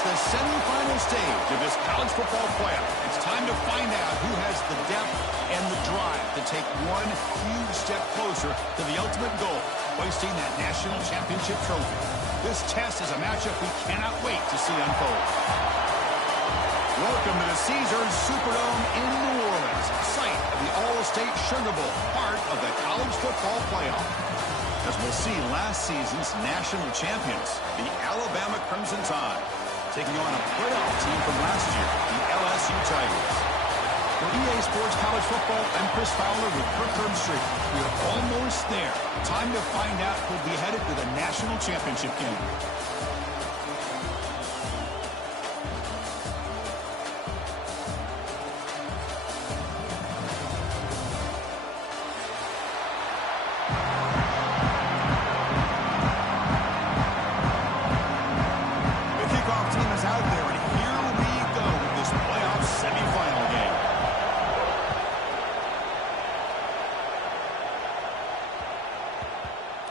It's the semifinal stage of this college football playoff. It's time to find out who has the depth and the drive to take one huge step closer to the ultimate goal, hoisting that national championship trophy. This test is a matchup we cannot wait to see unfold. Welcome to the Caesars Superdome in New Orleans, site of the All-State Sugar Bowl, part of the college football playoff. As we'll see, last season's national champions, the Alabama Crimson Tide, taking on a playoff team from last year, the LSU Tigers. For EA Sports College Football, I'm Chris Fowler with Kirk Herbstreit. We're almost there. Time to find out who'll be headed to the national championship game.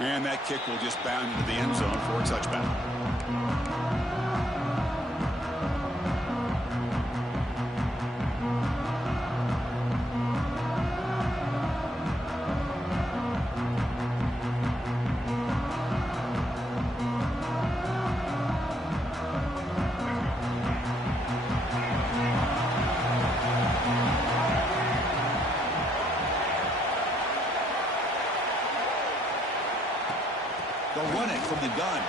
And that kick will just bound into the end zone for a touchback. They'll run it from the gun.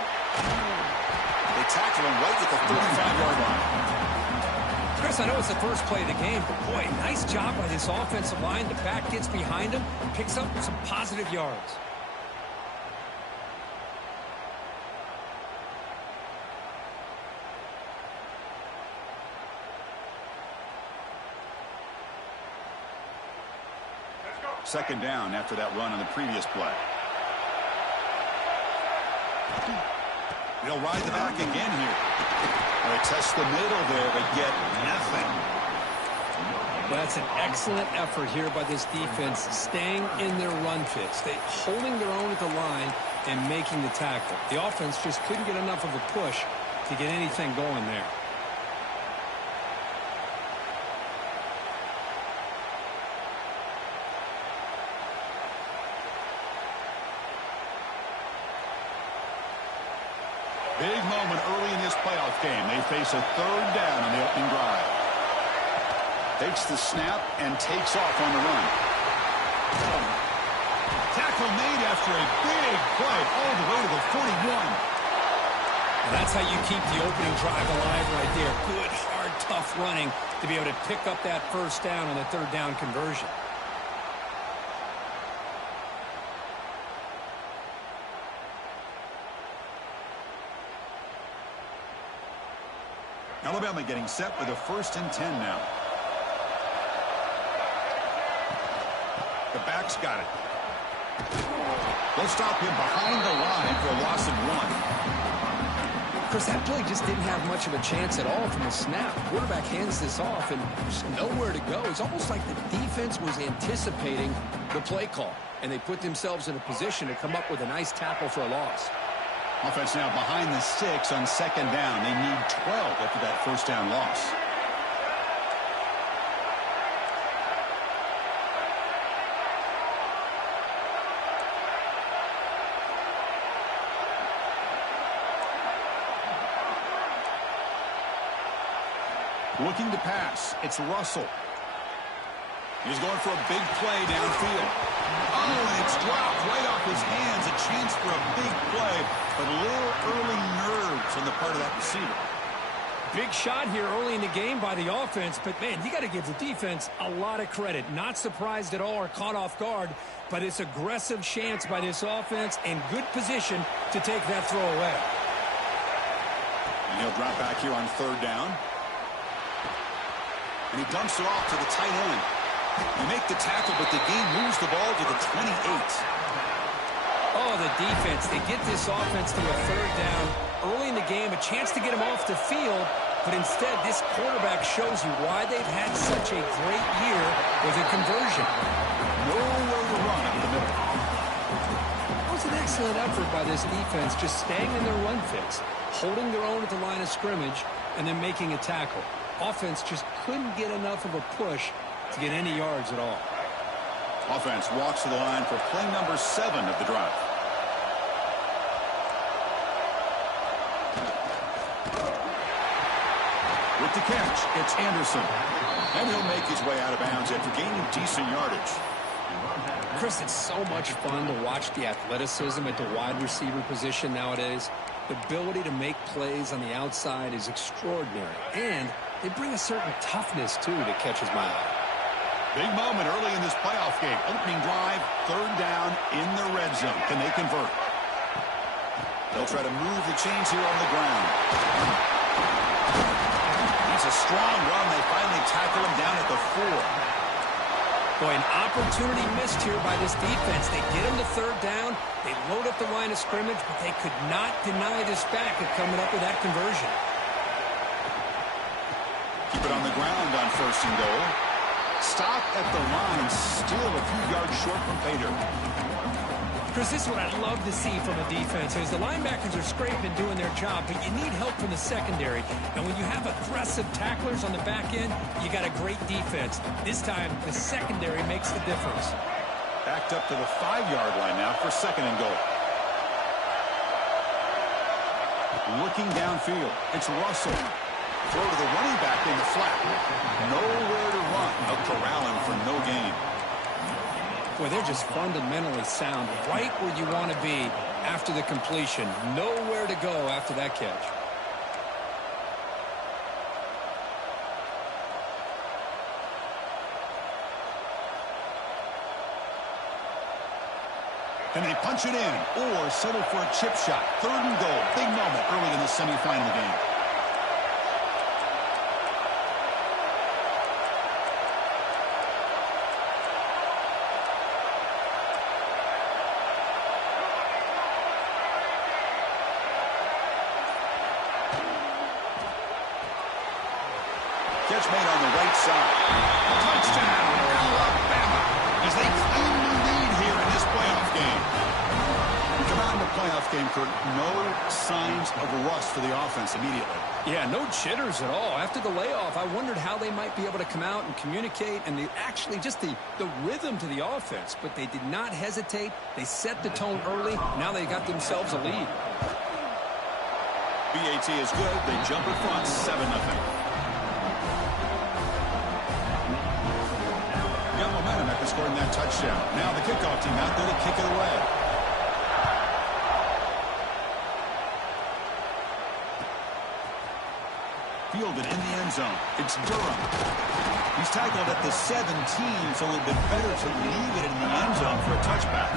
They tackle him right at the 35-yard line. Chris, I know it's the first play of the game, but boy, nice job by this offensive line. The back gets behind him, picks up some positive yards. Second down after that run on the previous play. They'll ride the back again here. They test the middle there, but get nothing. That's an excellent effort here by this defense, staying in their run fits. They holding their own at the line and making the tackle. The offense just couldn't get enough of a push to get anything going there. Big moment early in this playoff game. They face a third down on the opening drive. Takes the snap and takes off on the run. Tackle made after a big play all the way to the 41. And that's how you keep the opening drive alive right there. Good, hard, tough running to be able to pick up that first down on the third down conversion. Alabama getting set with a 1st and 10 now. The back's got it. They'll stop him behind the line for a loss of 1. Chris, that play just didn't have much of a chance at all from the snap. The quarterback hands this off and there's nowhere to go. It's almost like the defense was anticipating the play call, and they put themselves in a position to come up with a nice tackle for a loss. Offense now behind the 6 on 2nd down. They need 12 after that first down loss. Looking to pass. It's Russell. He's going for a big play downfield. Oh, and it's dropped right off his hands. A chance for a big play, but a little early nerves on the part of that receiver. Big shot here early in the game by the offense, but, man, you got to give the defense a lot of credit. Not surprised at all or caught off guard, but it's aggressive chance by this offense and good position to take that throw away. And he'll drop back here on 3rd down. And he dumps it off to the tight end. They make the tackle, but the game moves the ball to the 28. Oh, the defense. They get this offense to a 3rd down early in the game, a chance to get him off the field, but instead this quarterback shows you why they've had such a great year with a conversion. Nowhere to run up the middle. That was an excellent effort by this defense, just staying in their run fits, holding their own at the line of scrimmage, and then making a tackle. Offense just couldn't get enough of a push to get any yards at all. Offense walks to the line for play number 7 of the drive. With the catch, it's Anderson. And he'll make his way out of bounds after gaining decent yardage. Chris, it's so much fun to watch the athleticism at the wide receiver position nowadays. The ability to make plays on the outside is extraordinary. And they bring a certain toughness, too, that catches my eye. Big moment early in this playoff game. Opening drive, 3rd down in the red zone. Can they convert? They'll try to move the chains here on the ground. It's a strong run. They finally tackle him down at the 4. Boy, an opportunity missed here by this defense. They get him to 3rd down. They load up the line of scrimmage, but they could not deny this back of coming up with that conversion. Keep it on the ground on 1st and goal. Stop at the line, still a few yards short from pay dirt. Chris, this is what I love to see from a defense is the linebackers are scraping, doing their job, but you need help from the secondary. And when you have aggressive tacklers on the back end, you got a great defense. This time, the secondary makes the difference. Backed up to the 5-yard line now for 2nd and goal. Looking downfield, it's Russell. Throw to the running back in the flat. Nowhere to run. They'll corral him for no gain. Boy, they're just fundamentally sound, right where you want to be after the completion. Nowhere to go after that catch. Can they punch it in or settle for a chip shot? 3rd and goal. Big moment early in the semifinal game. Catch made on the right side. Touchdown, Alabama, as they claim the lead here in this playoff game. We come out in the playoff game, Kurt, no signs of rust for the offense immediately. Yeah, no jitters at all. After the layoff, I wondered how they might be able to come out and communicate and actually just the rhythm to the offense. But they did not hesitate. They set the tone early. Now they got themselves a lead. BAT is good. They jump in front, 7-0. Got momentum after scoring that touchdown. Now the kickoff team out there to kick it away. Fielded in the end zone. It's Durham. He's tackled at the 17, so it would have been better to leave it in the end zone for a touchback.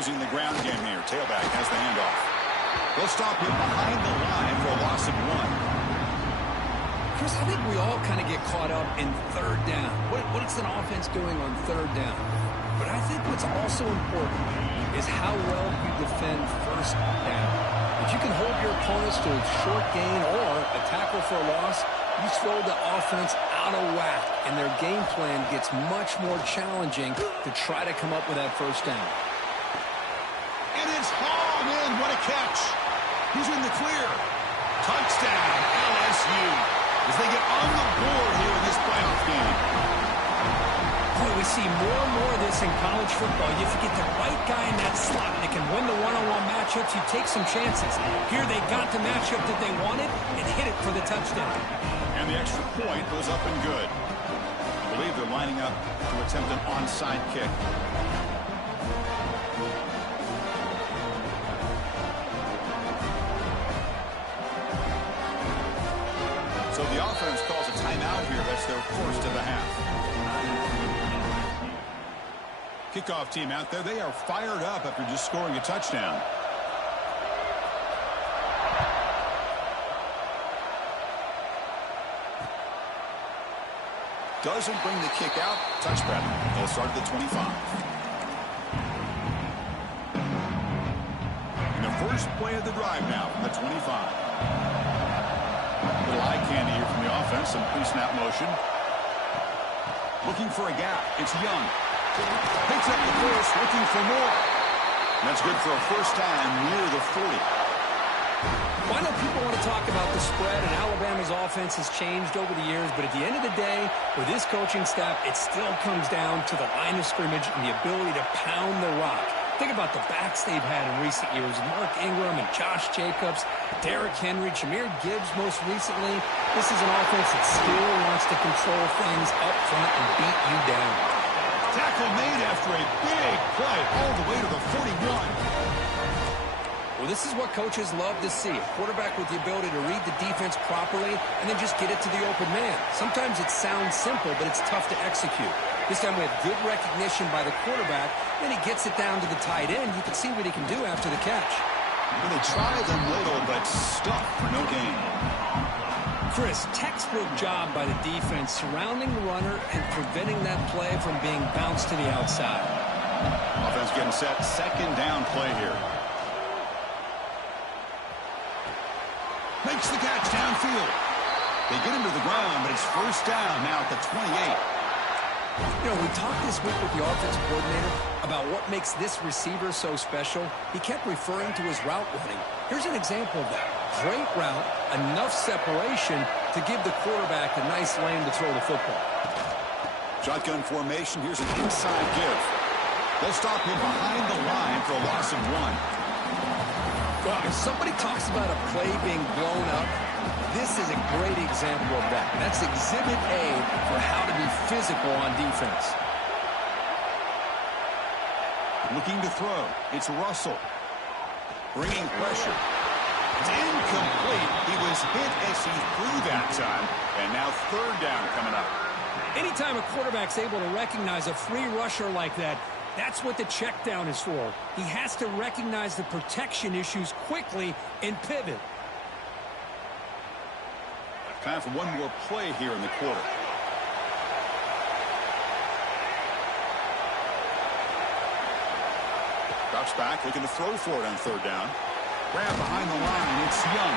Using the ground game here. Tailback has the handoff. They'll stop him behind the line for a loss of 1. Chris, I think we all kind of get caught up in 3rd down. What's an offense doing on 3rd down? But I think what's also important is how well you defend 1st down. If you can hold your opponents to a short gain or a tackle for a loss, you throw the offense out of whack, and their game plan gets much more challenging to try to come up with that 1st down. And it's hauled in. What a catch. He's in the clear. Touchdown, LSU, as they get on the board here in this playoff game. Boy, we see more and more of this in college football. If you get the right guy in that slot that can win the one-on-one matchups, you take some chances. Here they got the matchup that they wanted and hit it for the touchdown. And the extra point was up and good. I believe they're lining up to attempt an onside kick. So the offense calls a timeout here. That's their first of the half. Kickoff team out there. They are fired up after just scoring a touchdown. doesn't bring the kick out. Touchback. They'll start at the 25. And the first play of the drive now from the 25. Little eye candy here from the offense. Some pre-snap motion. Looking for a gap. It's Young. Picks up the first, looking for more. And that's good for a first down near the 40. Well, I know people want to talk about the spread, and Alabama's offense has changed over the years, but at the end of the day, with this coaching staff, it still comes down to the line of scrimmage and the ability to pound the rock. Think about the backs they've had in recent years. Mark Ingram and Josh Jacobs, Derrick Henry, Jahmyr Gibbs most recently. This is an offense that still wants to control things up front and beat you down. Tackle made after a big play all the way to the 41. Well, this is what coaches love to see. A quarterback with the ability to read the defense properly and then just get it to the open man. Sometimes it sounds simple, but it's tough to execute. This time we have good recognition by the quarterback. Then he gets it down to the tight end. You can see what he can do after the catch. And they try the middle, but stuck for no gain. Chris, textbook job by the defense surrounding the runner and preventing that play from being bounced to the outside. Offense getting set. Second down play here. Makes the catch downfield. They get him to the ground, but it's first down now at the 28. You know, we talked this week with the offensive coordinator about what makes this receiver so special. He kept referring to his route running. Here's an example of that. Great route, enough separation to give the quarterback a nice lane to throw the football. Shotgun formation. Here's an inside give. They'll stop him behind the line for a loss of 1. Well, if somebody talks about a play being blown up, this is a great example of that. That's Exhibit A for how to be physical on defense. Looking to throw. It's Russell. Bringing pressure. It's incomplete. He was hit as he threw that time. And now third down coming up. Anytime a quarterback's able to recognize a free rusher like that, that's what the check down is for. He has to recognize the protection issues quickly and pivot. Time for one more play here in the quarter. Drops back, looking to throw for it on third down. Grab behind the line, it's Young.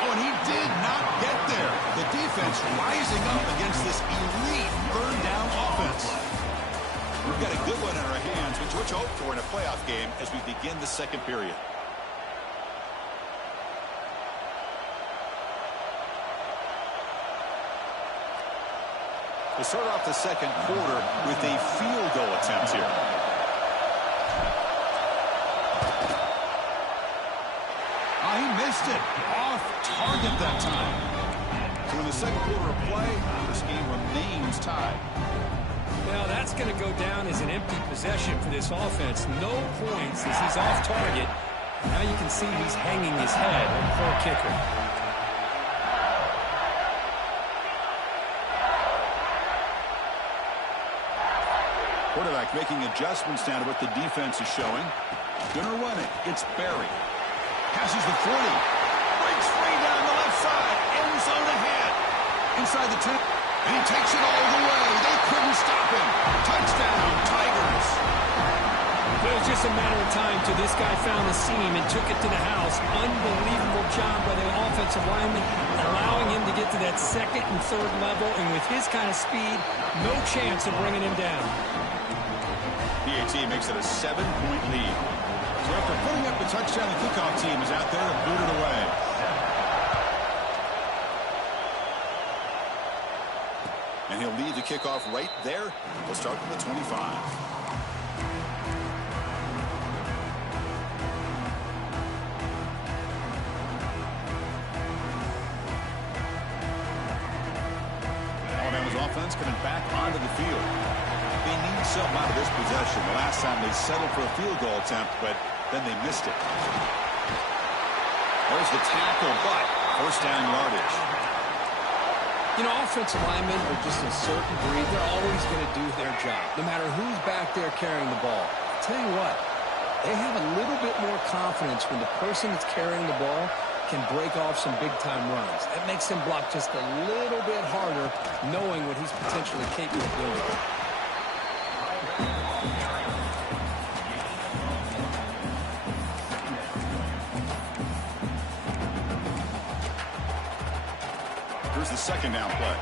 Oh, and he did not get there. The defense rising up against this elite third down offense. We've got a good one in our hands, which we hope for in a playoff game as we begin the second period. We'll start off the second quarter with a field goal attempt here. Oh, he missed it. Off target that time. So in the second quarter of play, this game remains tied. Well, that's going to go down as an empty possession for this offense. No points as he's off target. Now you can see he's hanging his head. Poor kicker. Quarterback making adjustments down to what the defense is showing. Gonna run it. It's Barry. Passes the 40. Breaks free down the left side. End zone ahead. Inside the 10. And he takes it all the way. They couldn't stop him. Touchdown, Tigers. It was just a matter of time till this guy found the seam and took it to the house. Unbelievable job by the offensive lineman, allowing him to get to that second and third level. And with his kind of speed, no chance of bringing him down. PAT makes it a 7-point lead. So after putting up the touchdown, the kickoff team is out there to boot it away. And he'll lead the kickoff right there. We'll start from the 25. Alabama's offense coming back onto the field. They need something out of this possession. The last time they settled for a field goal attempt, but then they missed it. There's the tackle, but first down yardage. You know, offensive linemen are just a certain breed. They're always going to do their job, no matter who's back there carrying the ball. I'll tell you what, they have a little bit more confidence when the person that's carrying the ball can break off some big-time runs. That makes him block just a little bit harder, knowing what he's potentially capable of doing. Here's the second down play.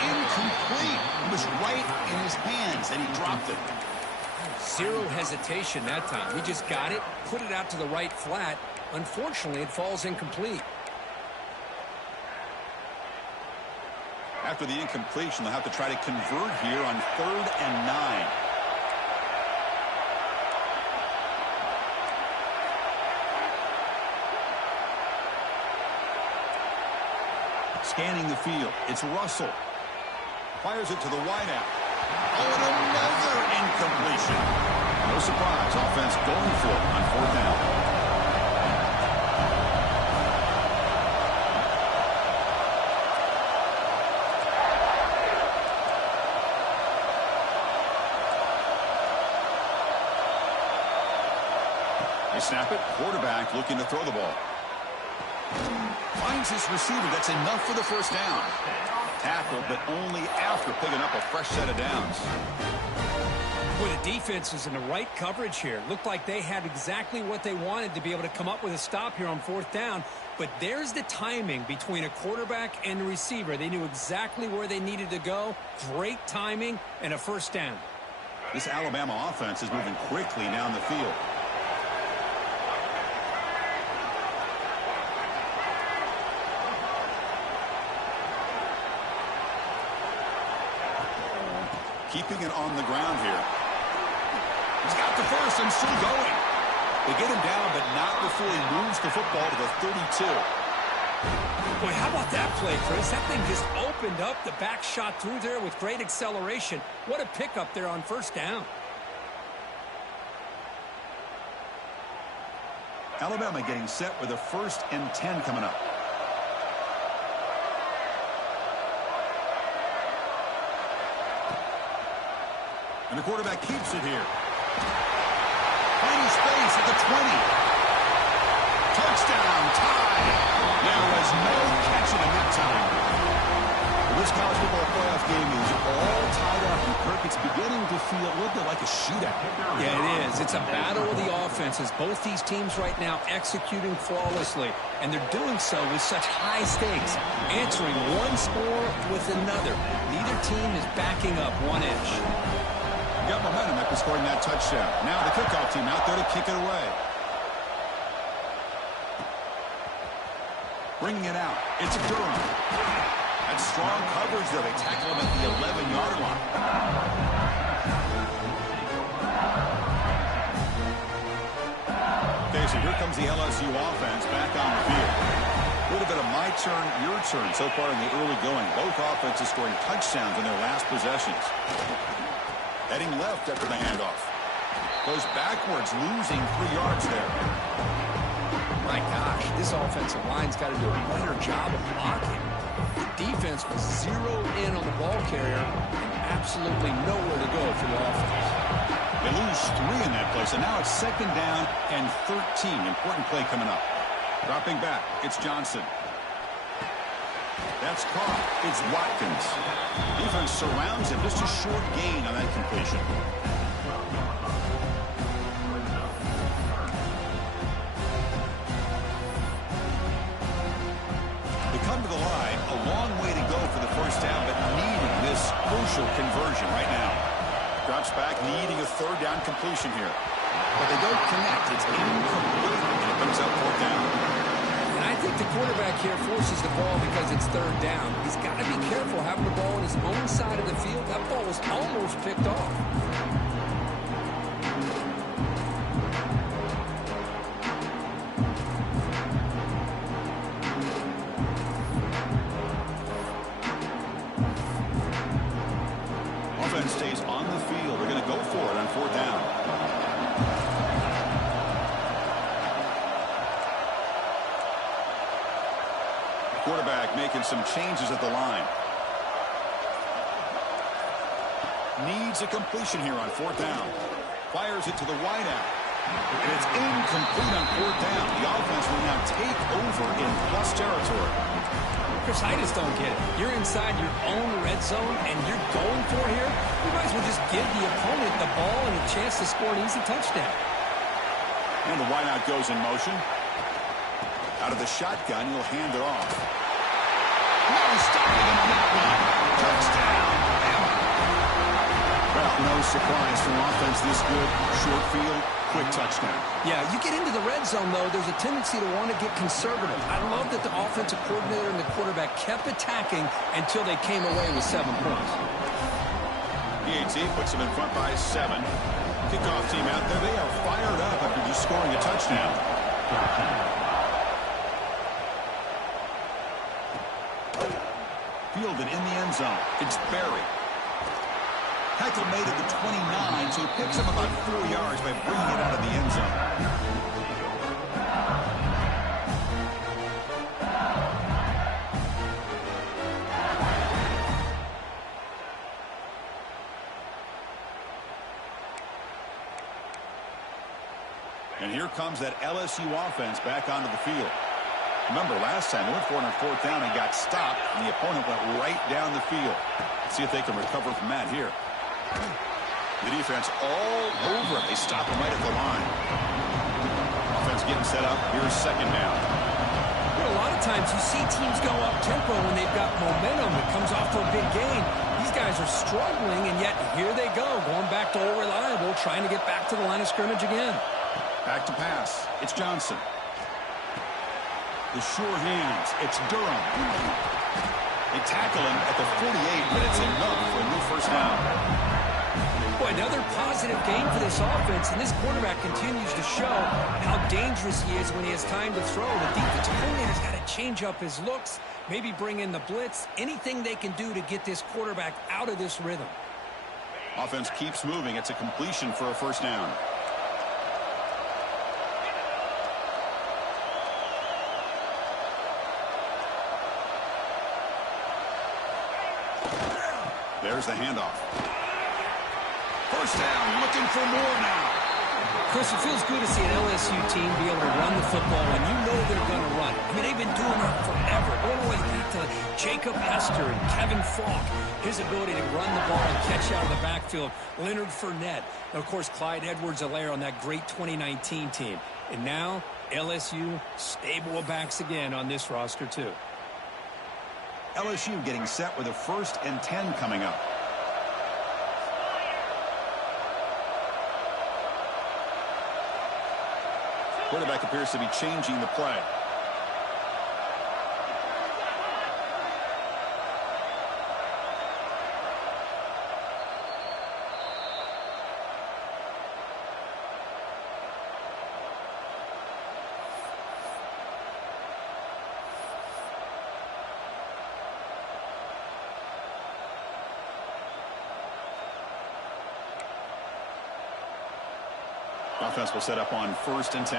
Incomplete. It was right in his hands, and he dropped it. Zero hesitation that time. He just got it, put it out to the right flat. Unfortunately, it falls incomplete. After the incompletion, they'll have to try to convert here on 3rd and 9. Scanning the field, it's Russell. Fires it to the wideout. Oh, and another incompletion. No surprise, offense going for it on 4th down. They snap it, quarterback looking to throw the ball. Finds his receiver, that's enough for the first down. Tackle, but only after picking up a fresh set of downs. Boy, the defense is in the right coverage here. Looked like they had exactly what they wanted to be able to come up with a stop here on 4th down. But there's the timing between a quarterback and a receiver. They knew exactly where they needed to go. Great timing and a first down. This Alabama offense is moving quickly down the field. Keeping it on the ground here. He's got the first and still going. They get him down, but not before he moves the football to the 32. Boy, how about that play, Chris? That thing just opened up. The back shot through there with great acceleration. What a pickup there on first down. Alabama getting set with a 1st and 10 coming up. And the quarterback keeps it here. Finding space at the 20. Touchdown, tie. There was no catching him that time. This college football playoff game is all tied up, and Kirk, it's beginning to feel a little bit like a shootout. Yeah, it is. It's a battle of the offenses. Both these teams right now executing flawlessly, and they're doing so with such high stakes, answering one score with another. Neither team is backing up 1 inch. Got momentum after scoring that touchdown. Now the kickoff team out there to kick it away. Bringing it out. It's Durham. That's strong coverage there. They tackle him at the 11-yard line. Okay, so here comes the LSU offense back on the field. A little bit of my turn, your turn so far in the early going. Both offenses scoring touchdowns in their last possessions. Heading left after the handoff. Goes backwards, losing 3 yards there. My gosh, this offensive line's got to do a better job of blocking. The defense was zeroed in on the ball carrier and absolutely nowhere to go for the offense. They lose 3 in that play, so now it's 2nd down and 13. Important play coming up. Dropping back, it's Johnson. That's caught. It's Watkins. Defense surrounds him. Just a short gain on that completion. They come to the line. A long way to go for the first down, but needing this crucial conversion right now. Drops back, needing a 3rd down completion here. But they don't connect. It's incomplete, and it brings up 4th down. I think the quarterback here forces the ball because it's 3rd down. He's got to be careful having the ball on his own side of the field. That ball was almost picked off. Offense stays on the field. They're going to go for it on 4th down. Quarterback making some changes at the line. Needs a completion here on fourth down. Fires it to the wideout. And it's incomplete on fourth down. The offense will now take over in plus territory. Chris, I just don't get it. You're inside your own red zone, and you're going for it here. You might as well just give the opponent the ball and a chance to score an easy touchdown. And the wideout goes in motion. Out of the shotgun, he'll hand it off. No stopping him on that one. Touchdown. Well, no surprise from offense this good. Short field, quick touchdown. Yeah, you get into the red zone, though, there's a tendency to want to get conservative. I love that the offensive coordinator and the quarterback kept attacking until they came away with 7 points. PAT puts them in front by 7. Kickoff team out there. They are fired up after just scoring a touchdown. Fielded in the end zone. It's Berry. Tackle made at the 29, so he picks up about 4 yards by bringing it out of the end zone. And here comes that LSU offense back onto the field. Remember, last time they went for it on fourth down and got stopped, and the opponent went right down the field. Let's see if they can recover from that here. The defense all over him. They stop him right at the line. Offense getting set up. Here's second down. A lot of times you see teams go up-tempo when they've got momentum. It comes off for a big gain. These guys are struggling, and yet here they go, going back to old reliable, trying to get back to the line of scrimmage again. Back to pass. It's Johnson. The sure hands. It's Durham. They tackle him at the 48, but it's enough for a new first down. Boy, another positive game for this offense, and this quarterback continues to show how dangerous he is when he has time to throw. The defensive coordinator's got to change up his looks, maybe bring in the blitz, anything they can do to get this quarterback out of this rhythm. Offense keeps moving. It's a completion for a first down. There's the handoff. First down, looking for more now. Chris, it feels good to see an LSU team be able to run the football, and you know they're going to run. I mean, they've been doing it forever. All the way to Jacob Hester and Kevin Falk. His ability to run the ball and catch out of the backfield. Leonard Fournette. And, of course, Clyde Edwards-Helaire on that great 2019 team. And now, LSU stable of backs again on this roster, too. LSU getting set with a 1st and 10 coming up. Quarterback appears to be changing the play. Offense will set up on 1st and 10.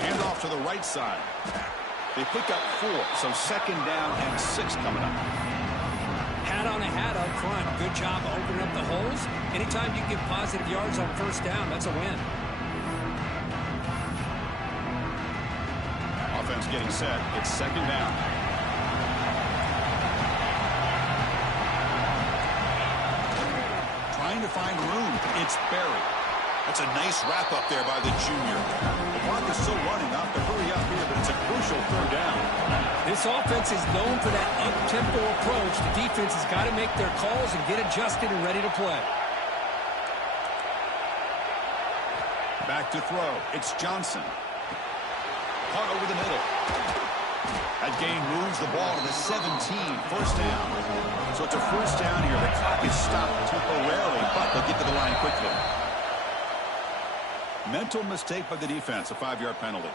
Hand off to the right side. They pick up 4, so 2nd down and 6 coming up. Hat on a hat up front. Good job opening up the holes. Anytime you get positive yards on 1st down, that's a win. Offense getting set. It's 2nd down. Trying to find room. It's Berry. That's a nice wrap up there by the junior. The clock is still running. Not to hurry up here, but it's a crucial 3rd down. This offense is known for that up-tempo approach. The defense has got to make their calls and get adjusted and ready to play. Back to throw. It's Johnson. Caught over the middle. That gain moves the ball to the 17. 1st down. So it's a 1st down here. The clock is stopped temporarily, but they'll get to the line quickly. Mental mistake by the defense. A 5-yard penalty.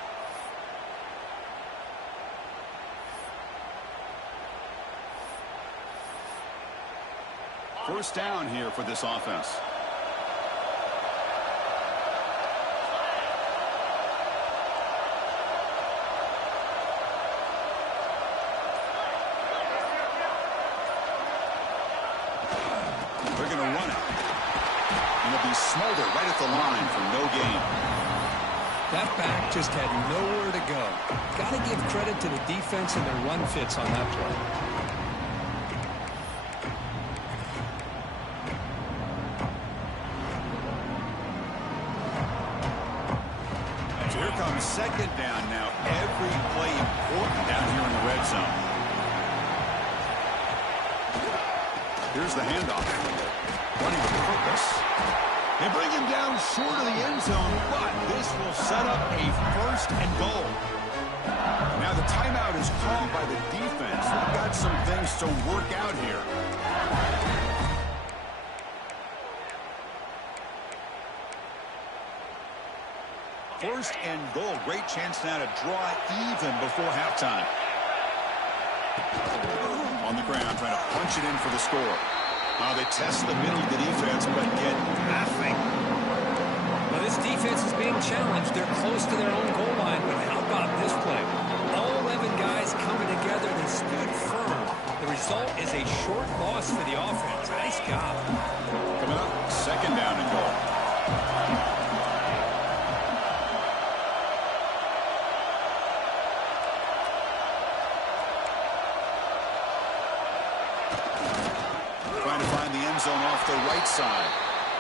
First down here for this offense. They're going to run it. And it'll be Smolder right at the line for no gain. That back just had nowhere to go. Got to give credit to the defense and their run fits on that play. So here comes second down now. Every play important down here in the red zone. Here's the handoff. Running with purpose. They bring him down short of the end zone, but this will set up a first and goal. Now the timeout is called by the defense. They've got some things to work out here. First and goal. Great chance now to draw even before halftime. On the ground, trying to punch it in for the score. They test the middle of the defense, but get nothing. Well, this defense is being challenged. They're close to their own goal line, but how about this play? All 11 guys coming together. They stood firm. The result is a short loss for the offense. Nice job. Coming up, second down and goal. Trying to find the end zone off the right side.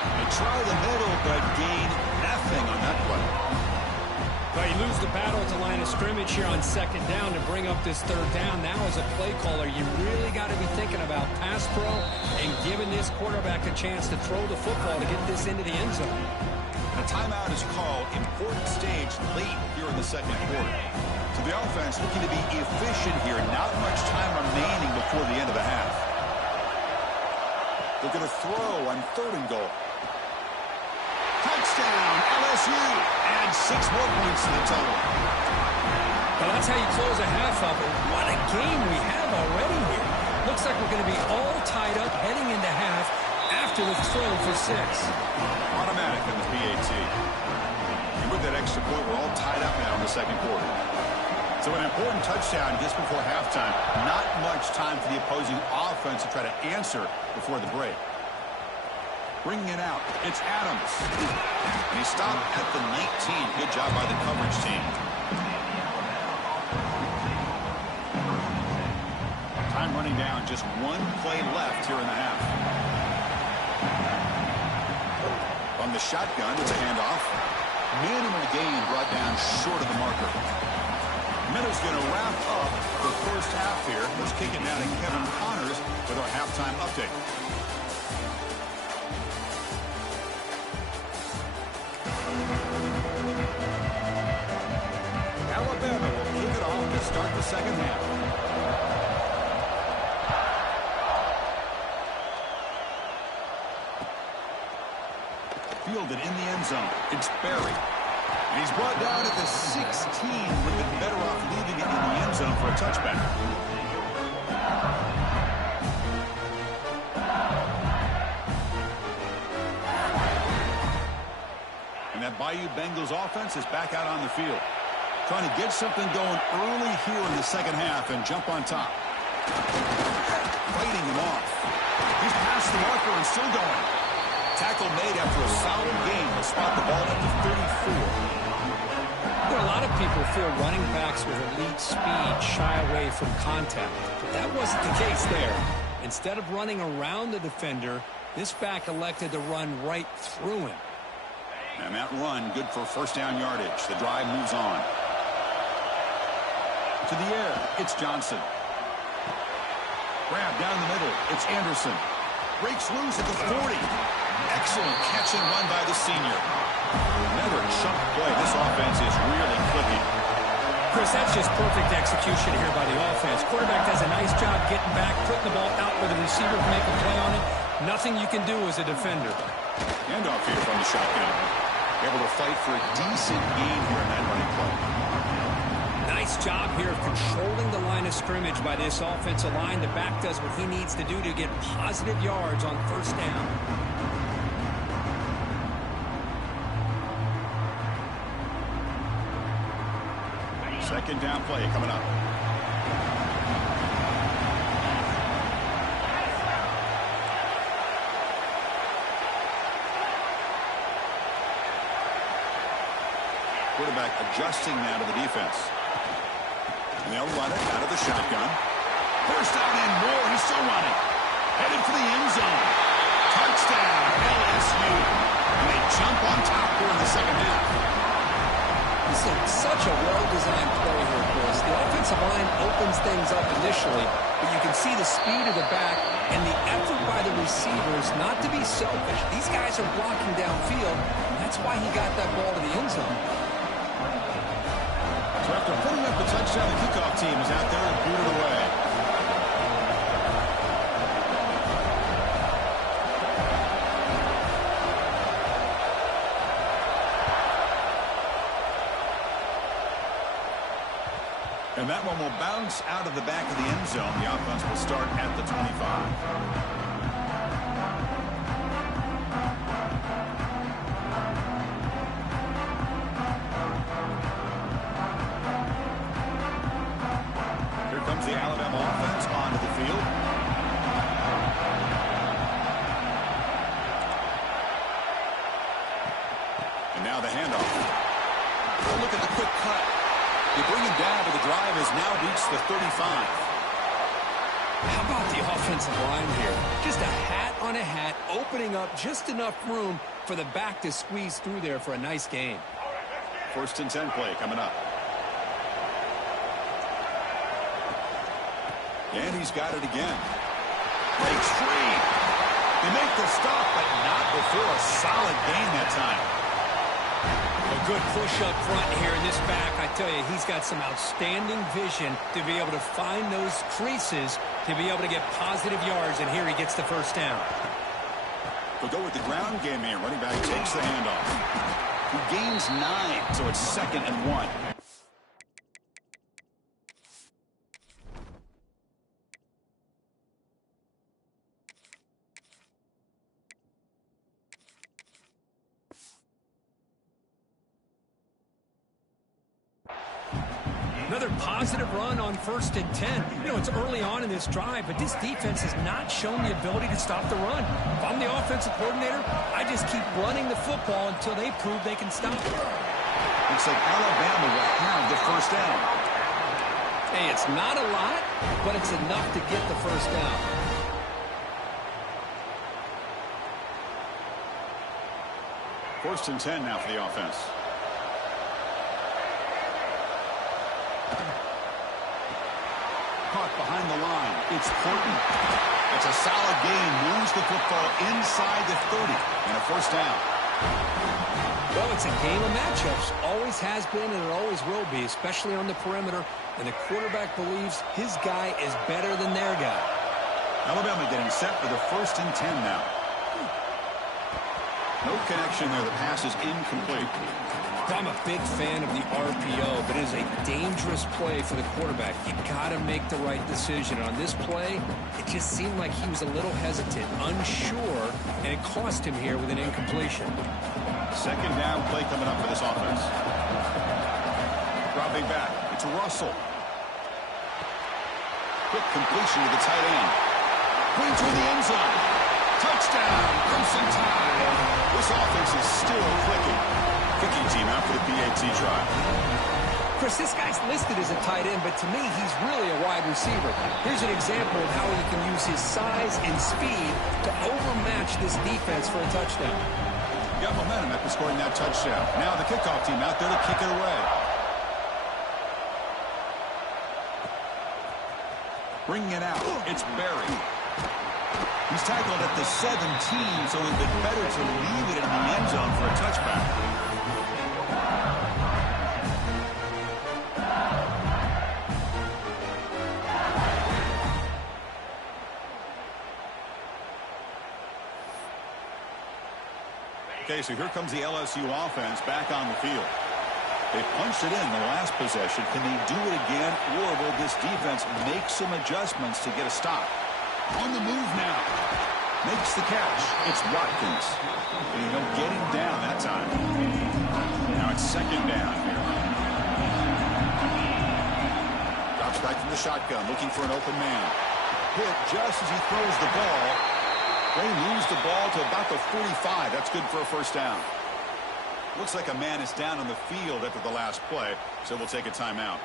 They try the middle, but gain nothing on that play. Well, you lose the battle at the line of scrimmage here on second down to bring up this third down. Now, as a play caller, you really got to be thinking about pass pro and giving this quarterback a chance to throw the football to get this into the end zone. A timeout is called. Important stage late here in the second quarter. So the offense looking to be efficient here. Not much time remaining before the end of the half. They're going to throw on third and goal. Touchdown, LSU. And 6 more points to the total. Well, that's how you close a half of it. What a game we have already here. Looks like we're going to be all tied up heading into half after the throw for 6. Automatic in the PAT. And with that extra point, we're all tied up now in the second quarter. So an important touchdown just before halftime. Not much time for the opposing offense to try to answer before the break. Bringing it out, it's Adams. And he stopped at the 19. Good job by the coverage team. Time running down, just one play left here in the half. On the shotgun, it's a handoff. Minimal gain brought down short of the marker. Minnows going to wrap up the first half here. Let's kick it down to Kevin Connors with our halftime update. Alabama will kick it off to start the second half. Fielded in the end zone. It's Berry. And he's brought down at the 16. Would have been better off leaving it in the end zone for a touchback. And that Bayou Bengals offense is back out on the field. Trying to get something going early here in the second half and jump on top. Fighting him off. He's past the marker and still going. Tackle made after a solid game. Will spot the ball up to 34. A lot of people feel running backs with elite speed shy away from contact, but that wasn't the case there. Instead of running around the defender, this back elected to run right through him. And that run, good for first down yardage. The drive moves on. To the air, it's Johnson. Grab down the middle, it's Anderson. Breaks loose at the 40. Excellent catch and run by the senior. Another chunk play. This offense is really clicking. Chris, that's just perfect execution here by the offense. Quarterback does a nice job getting back, putting the ball out where the receiver can make a play on it. Nothing you can do as a defender. Handoff here from the shotgun. Able to fight for a decent gain here in that running play. Nice Nice job here of controlling the line of scrimmage by this offensive line. The back does what he needs to do to get positive yards on first down. Second down play coming up. Quarterback adjusting now to the defense. And they'll run it out of the shotgun. First down and more. He's still running. Headed for the end zone. Touchdown, LSU. And they jump on top here in the second half. This is such a well-designed play here, Chris. The offensive line opens things up initially, but you can see the speed of the back and the effort by the receivers not to be selfish. These guys are blocking downfield, and that's why he got that ball to the end zone. So after putting up the touchdown, the kickoff team is out there and booted away. And that one will bounce out of the back of the end zone. The offense will start at the 25. The Alabama offense onto the field. And now the handoff. Oh, look at the quick cut. They bring him down, but the drive has now reached the 35. How about the offensive line here? Just a hat on a hat, opening up just enough room for the back to squeeze through there for a nice gain. First and 10 play coming up. And he's got it again. Breaks free. They make the stop, but not before a solid gain that time. A good push up front here in this back. I tell you, he's got some outstanding vision to be able to find those creases to be able to get positive yards, and here he gets the first down. They'll go with the ground game here. Running back takes the handoff. He gains 9, so it's 2nd and 1. Another positive run on 1st and 10. You know, it's early on in this drive, but this defense has not shown the ability to stop the run. If I'm the offensive coordinator, I just keep running the football until they prove they can stop it. Looks like Alabama will have the first down. Hey, it's not a lot, but it's enough to get the first down. First and 10 now for the offense. Caught behind the line. It's Portman. It's a solid gain. Moves the football inside the 30. And a first down. Well, it's a game of matchups. Always has been and it always will be, especially on the perimeter. And the quarterback believes his guy is better than their guy. Alabama getting set for the 1st and 10 now. No connection there. The pass is incomplete. I'm a big fan of the RPO, but it is a dangerous play for the quarterback. You've got to make the right decision. On this play, it just seemed like he was a little hesitant, unsure, and it cost him here with an incompletion. Second down play coming up for this offense. Dropping back. It's Russell. Quick completion to the tight end. Going to the end zone. Touchdown, Crimson Tide. This offense is still clicking. Kicking team out for the PAT try. Chris, this guy's listed as a tight end, but to me, he's really a wide receiver. Here's an example of how he can use his size and speed to overmatch this defense for a touchdown. Got momentum after scoring that touchdown. Now the kickoff team out there to kick it away. Bringing it out. It's Berry. He's tackled at the 17, so it'd been better to leave it in the end zone for a touchback. Okay, so here comes the LSU offense back on the field. They punched it in the last possession. Can they do it again, or will this defense make some adjustments to get a stop? On the move now. Makes the catch. It's Watkins. And he'll get him down that time. Now it's second down here. Drops back from the shotgun, looking for an open man. Hit just as he throws the ball. They lose the ball to about the 45. That's good for a first down. Looks like a man is down on the field after the last play, so we'll take a timeout.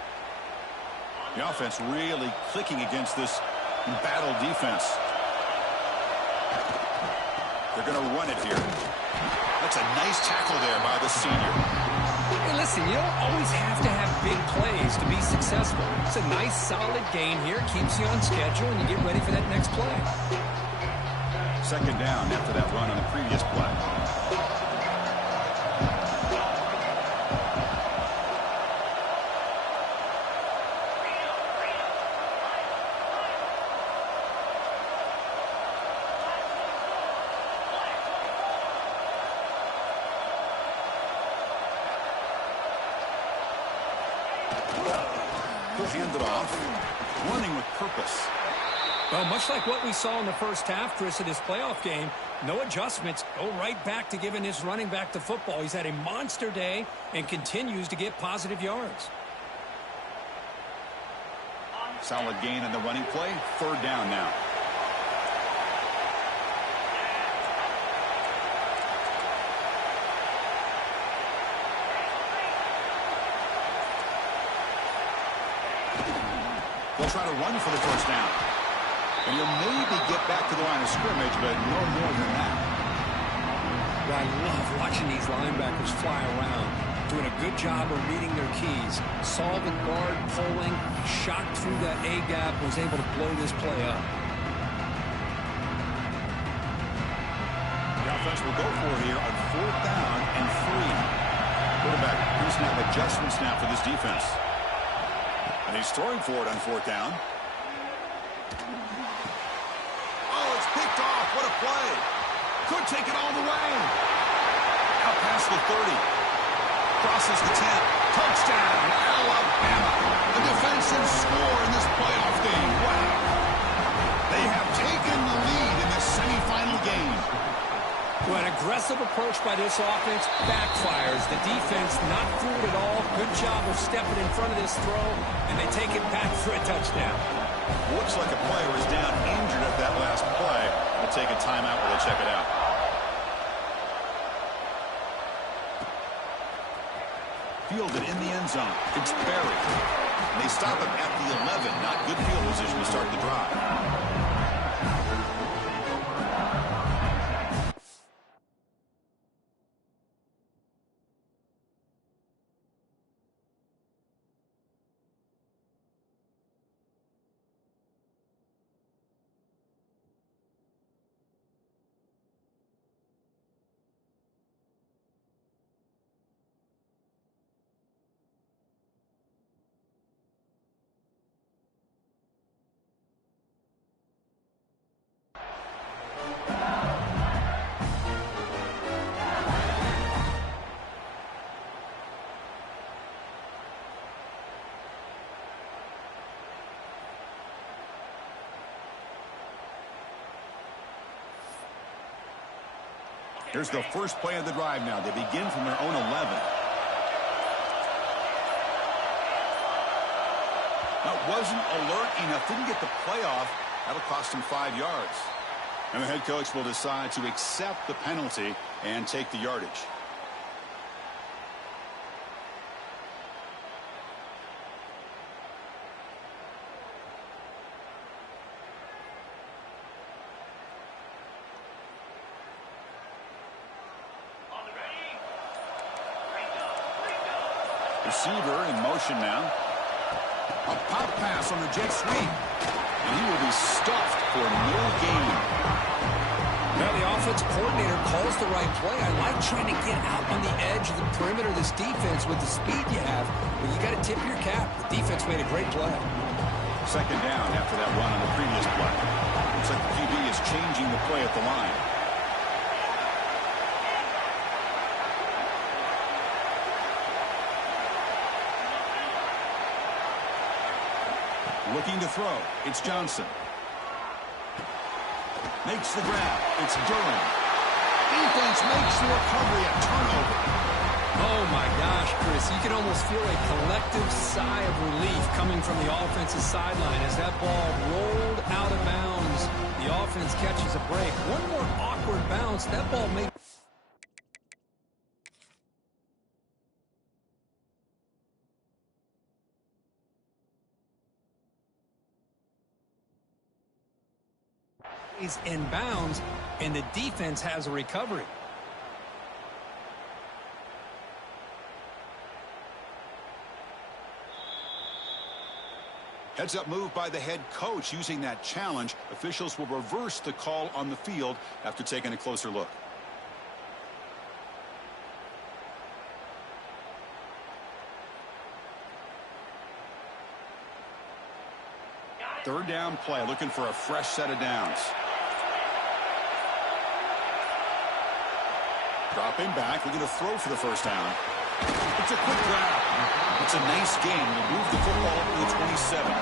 The offense really clicking against this embattled defense. They're going to run it here. That's a nice tackle there by the senior. Hey, listen, you don't always have to have big plays to be successful. It's a nice, solid game here. Keeps you on schedule, and you get ready for that next play. Second down after that run on the previous play. He'll hand it off, running with purpose. Well, much like what we saw in the first half, Chris, of this playoff game, no adjustments. Go right back to giving his running back the football. He's had a monster day and continues to get positive yards. Solid gain on the running play. Third down now. They'll try to run for the first down. And he'll maybe get back to the line of scrimmage, but no more than that. Well, I love watching these linebackers fly around, doing a good job of reading their keys. Saw the guard pulling, shot through that A-gap, was able to blow this play up. The offense will go for it here on fourth down and 3. Quarterback pre-snap adjustments now for this defense. And he's throwing for it on fourth down. Oh, it's picked off. What a play. Could take it all the way. Out past the 30. Crosses the 10. Touchdown, Alabama. A defensive score in this playoff game. Wow. They have taken the lead in this semifinal game. Well, an aggressive approach by this offense backfires. The defense not through it at all. Good job of stepping in front of this throw, and they take it back for a touchdown. Looks like a player is down injured at that last play. We'll take a timeout while they check it out. Fielded in the end zone. It's Berry. They stop him at the 11. Not good field position to start the drive. Here's the first play of the drive now. They begin from their own 11. That wasn't alert enough. Didn't get the play off. That'll cost him 5 yards. And the head coach will decide to accept the penalty and take the yardage. Receiver in motion now. A pop pass on the jet sweep. And he will be stuffed for no gain. Now the offensive coordinator calls the right play. I like trying to get out on the edge of the perimeter of this defense with the speed you have. But you got to tip your cap. The defense made a great play. Second down after that run on the previous play. Looks like the QB is changing the play at the line. Looking to throw. It's Johnson. Makes the grab. It's Durham. Defense makes the recovery. A turnover. Oh, my gosh, Chris. You can almost feel a collective sigh of relief coming from the offensive sideline as that ball rolled out of bounds. The offense catches a break. One more awkward bounce. That ball may... is in bounds, and the defense has a recovery. Heads up move by the head coach. Using that challenge, officials will reverse the call on the field after taking a closer look. Third down play, looking for a fresh set of downs. Dropping back, looking to throw for the first down. It's a quick grab. It's a nice game. It'll move the football to the 27.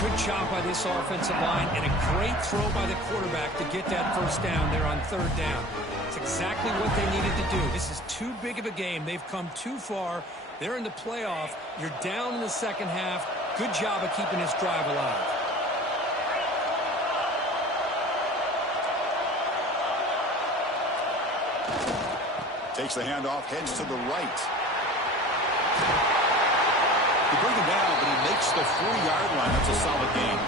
Good job by this offensive line and a great throw by the quarterback to get that first down there on third down. It's exactly what they needed to do. This is too big of a game. They've come too far. They're in the playoff. You're down in the second half. Good job of keeping this drive alive. Takes the handoff, heads to the right. They bring him down, but he makes the 40-yard line. That's a solid gain.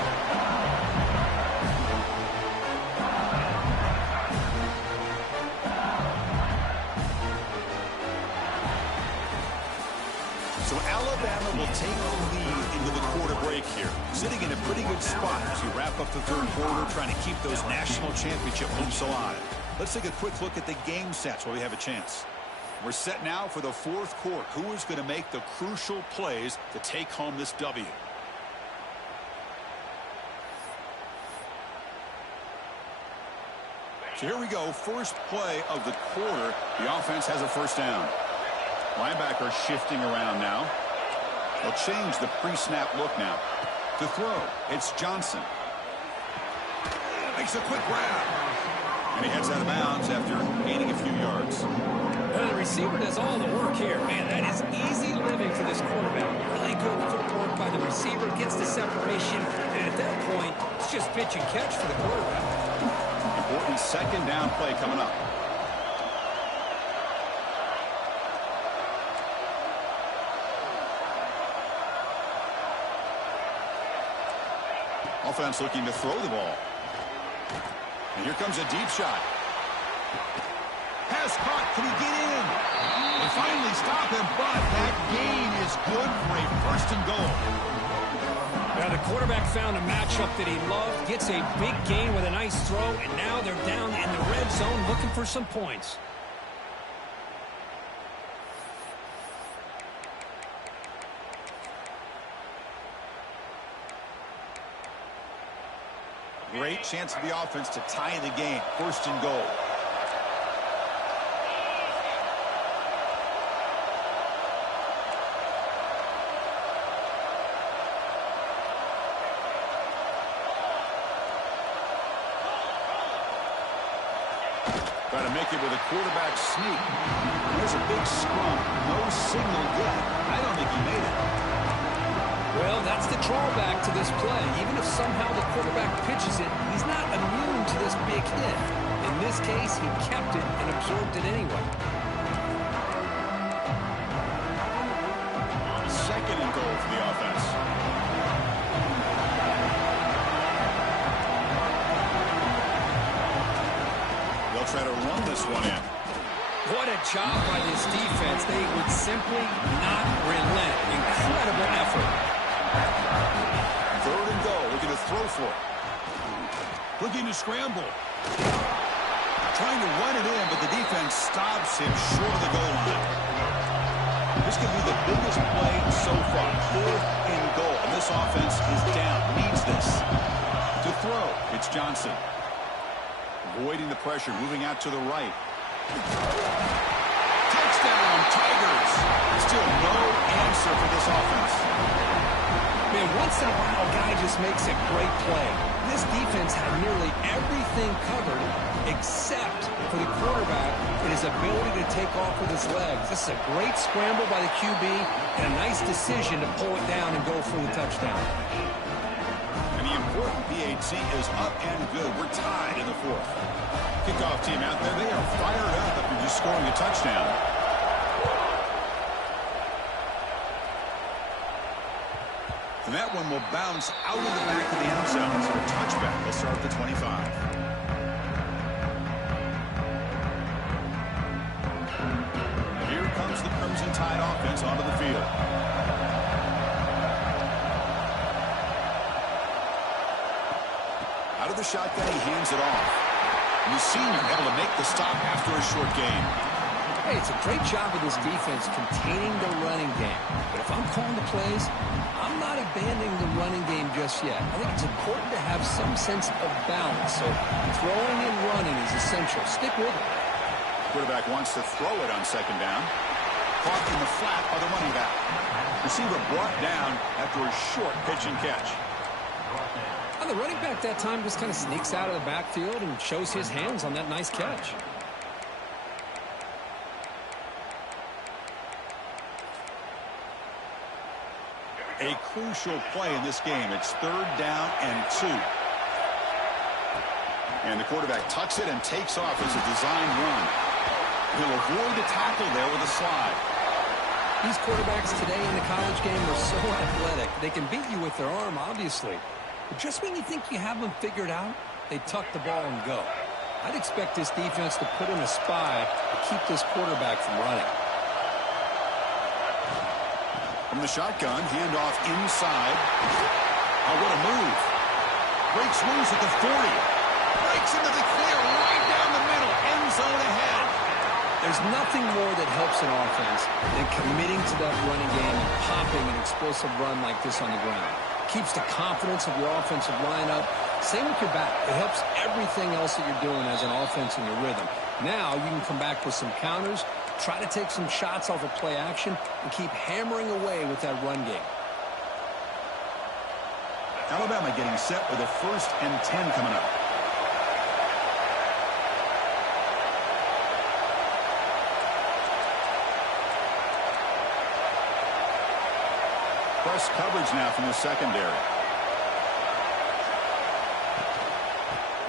So Alabama will take the lead into the quarter break here, sitting in a pretty good spot as we wrap up the third quarter, trying to keep those national championship hopes alive. Let's take a quick look at the game sets while we have a chance. We're set now for the fourth quarter. Who is going to make the crucial plays to take home this W? So here we go. First play of the quarter. The offense has a first down. Linebacker shifting around now. They'll change the pre-snap look now. To throw, it's Johnson. Makes a quick grab. And he heads out of bounds after gaining a few yards. Well, the receiver does all the work here. Man, that is easy living for this quarterback. Really good footwork by the receiver. Gets the separation. And at that point, it's just pitch and catch for the quarterback. Important second down play coming up. Offense looking to throw the ball. And here comes a deep shot. Has caught. Can he get in? They finally stop him, but that gain is good for a first and goal. Now the quarterback found a matchup that he loved, gets a big gain with a nice throw, and now they're down in the red zone looking for some points. Great chance for the offense to tie the game. First and goal. Trying to make it with a quarterback sneak. There's a big scrum. No signal yet. I don't think he made it. Well, that's the drawback to this play. Even if somehow the quarterback pitches it, he's not immune to this big hit. In this case, he kept it and absorbed it anyway. Second and goal for the offense. They'll try to run this one in. What a job by this defense. They would simply not relent. Incredible effort. Third and goal, looking to throw for it. Looking to scramble. Trying to run it in, but the defense stops him short of the goal line. This could be the biggest play so far. Fourth and goal, and this offense is down. Needs this. To throw, it's Johnson. Avoiding the pressure, moving out to the right. Touchdown, Tigers. Still no answer for this offense. Man, once in a while, a guy just makes a great play. This defense had nearly everything covered except for the quarterback and his ability to take off with his legs. This is a great scramble by the QB and a nice decision to pull it down and go for the touchdown. And the important PAT is up and good. We're tied in the fourth. Kickoff team out there, they are fired up after just scoring a touchdown. And that one will bounce out of the back of the end zone. So a touchback will start at the 25. And here comes the Crimson Tide offense onto the field. Out of the shotgun, he hands it off. And the senior able to make the stop after a short game. Hey, it's a great job of this defense containing the running game. But if I'm calling the plays, I'm not abandoning the running game just yet. I think it's important to have some sense of balance. So throwing and running is essential. Stick with it. Quarterback wants to throw it on second down. Caught in the flat by the running back. Receiver brought down after a short pitch and catch. And the running back that time just kind of sneaks out of the backfield and shows his hands on that nice catch. A crucial play in this game. It's 3rd down and 2. And the quarterback tucks it and takes off as a designed run. He'll avoid the tackle there with a slide. These quarterbacks today in the college game are so athletic. They can beat you with their arm, obviously. But just when you think you have them figured out, they tuck the ball and go. I'd expect this defense to put in a spy to keep this quarterback from running. From the shotgun, handoff inside. Oh, what a move. Breaks loose at the 40. Breaks into the clear right down the middle. End zone ahead. There's nothing more that helps an offense than committing to that running game and popping an explosive run like this on the ground. Keeps the confidence of your offensive lineup. Same with your back. It helps everything else that you're doing as an offense in your rhythm. Now you can come back with some counters, try to take some shots off of play action, and keep hammering away with that run game. Alabama getting set with a 1st and 10 coming up. Press coverage now from the secondary.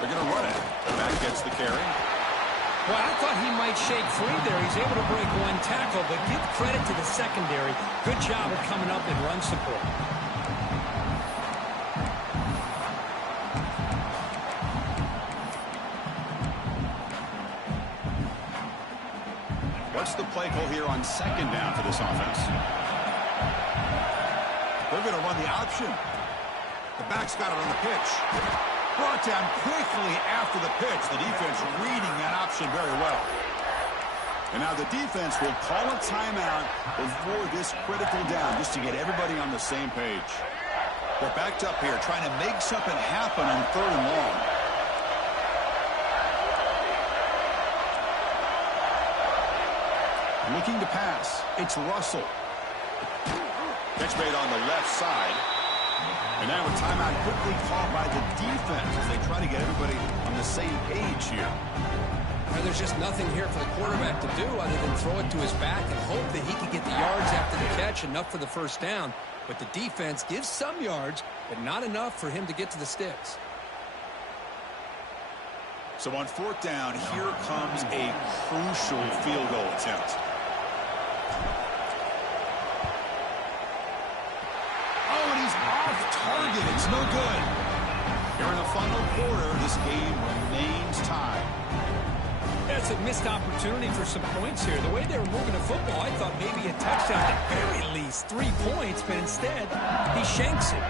They're going to run it. The back gets the carry. Well, I thought he might shake free there. He's able to break one tackle, but give credit to the secondary. Good job of coming up in run support. What's the play call here on 2nd down for this offense? They're going to run the option. The back's got it on the pitch. Brought down quickly after the pitch. The defense reading that option very well. And now the defense will call a timeout before this critical down just to get everybody on the same page. They're backed up here trying to make something happen on 3rd and long. Looking to pass. It's Russell. Catch made on the left side. And now a timeout quickly called by the defense as they try to get everybody on the same page here. Well, there's just nothing here for the quarterback to do other than throw it to his back and hope that he can get the yards after the catch, enough for the 1st down. But the defense gives some yards, but not enough for him to get to the sticks. So on 4th down, here comes a crucial field goal attempt. Target, it's no good. Here in the final quarter, this game remains tied. That's a missed opportunity for some points here. The way they were moving the football, I thought maybe a touchdown, at the very least 3 points, but instead, he shanks it.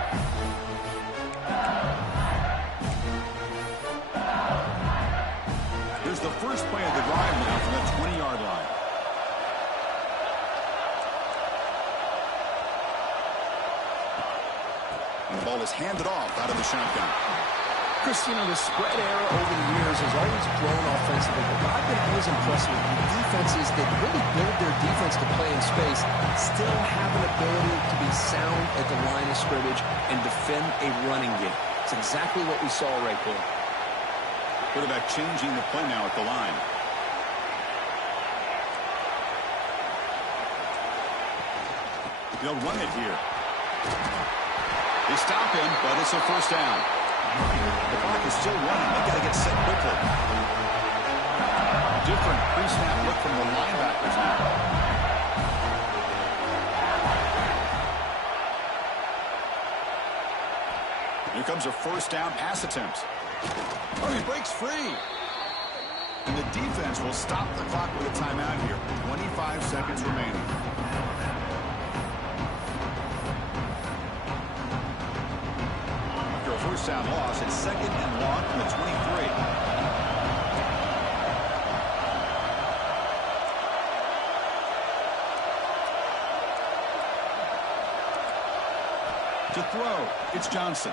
Here's the first play of the drive now from the 20-yard line. And the ball is handed off out of the shotgun. Chris, you know, the spread era over the years has always grown offensively, but what I've been always impressed with the defenses that really build their defense to play in space still have an ability to be sound at the line of scrimmage and defend a running game. It's exactly what we saw right there. Quarterback changing the play now at the line. They'll run it here. They stop him, but it's a first down. The clock is still running. They've got to get set quickly. Different pre-snap look from the linebackers now. Here comes a first down pass attempt. Oh, he breaks free. And the defense will stop the clock with a timeout here. 25 seconds remaining. First down loss. It's second and long from the 23. To throw, it's Johnson.